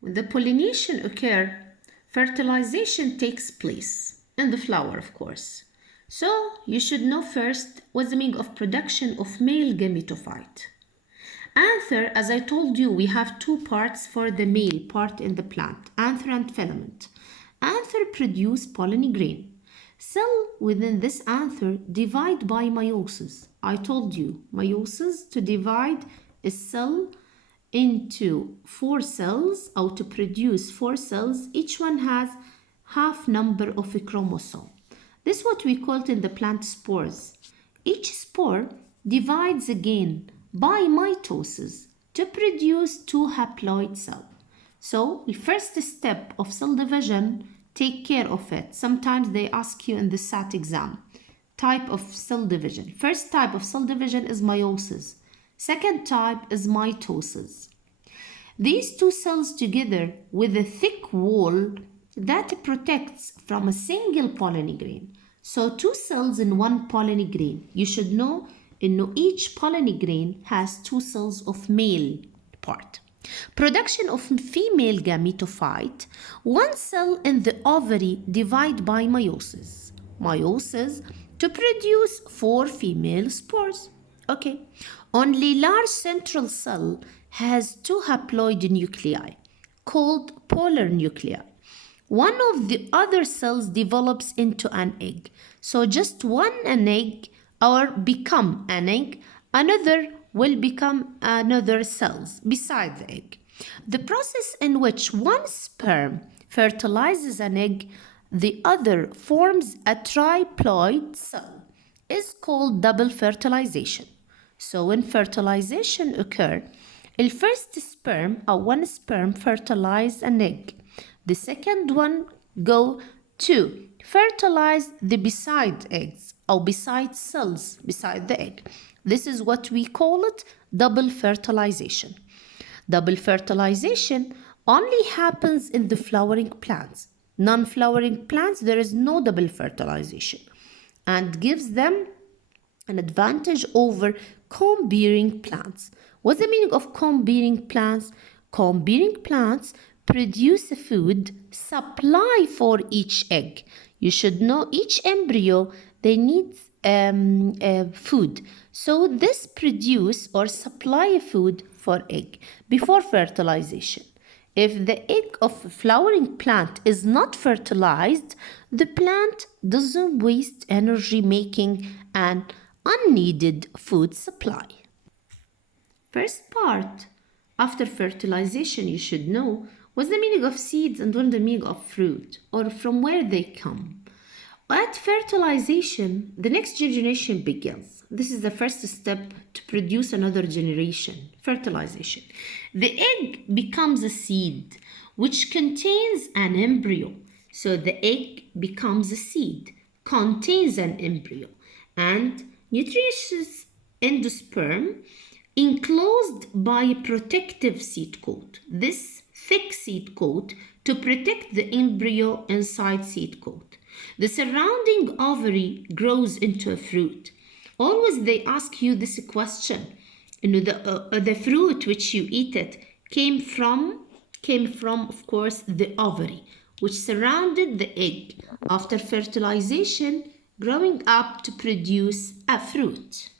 When the pollination occurs, fertilization takes place in the flower, of course. So you should know first what's the meaning of production of male gametophyte. Anther, as I told you, we have two parts for the male part in the plant, anther and filament. Anther produce pollen grain. Cell within this anther divide by meiosis. I told you, meiosis, to divide a cell into 4 cells or to produce 4 cells. Each one has half number of a chromosome. This is what we call it in the plant spores. Each spore divides again by mitosis to produce 2 haploid cells. So the first step of cell division, take care of it. Sometimes they ask you in the SAT exam, type of cell division. First type of cell division is meiosis. Second type is mitosis. These 2 cells together with a thick wall that protects from a single pollen grain. So 2 cells in 1 pollen grain. You should know each pollen grain has 2 cells of male part. Production of female gametophyte, 1 cell in the ovary divide by meiosis. Meiosis to produce 4 female spores. Okay. Only large central cell has 2 haploid nuclei called polar nuclei. One of the other cells develops into an egg. So just an egg or become an egg, another will become another cells beside the egg. The process in which one sperm fertilizes an egg, the other forms a triploid cell is called double fertilization. So when fertilization occurs, the first sperm or 1 sperm fertilize an egg. The second one go to fertilize the beside eggs or beside cells beside the egg. This is what we call it double fertilization. Double fertilization only happens in the flowering plants. Non-flowering plants, there is no double fertilization and gives them an advantage over comb-bearing plants. What's the meaning of comb-bearing plants? Comb-bearing plants produce a food supply for each egg. You should know each embryo, they need food. So this produce or supply a food for egg before fertilization. If the egg of a flowering plant is not fertilized, the plant doesn't waste energy making an unneeded food supply. First part, after fertilization, you should know what's the meaning of seeds and what's the meaning of fruit or from where they come. At fertilization, the next generation begins. This is the first step to produce another generation, fertilization. The egg becomes a seed which contains an embryo. So the egg becomes a seed, contains an embryo, and nutritious endosperm enclosed by a protective seed coat. This thick seed coat to protect the embryo inside seed coat. The surrounding ovary grows into a fruit. Always they ask you this question. The fruit which you eat it came from, of course, the ovary, which surrounded the egg after fertilization, growing up to produce a fruit.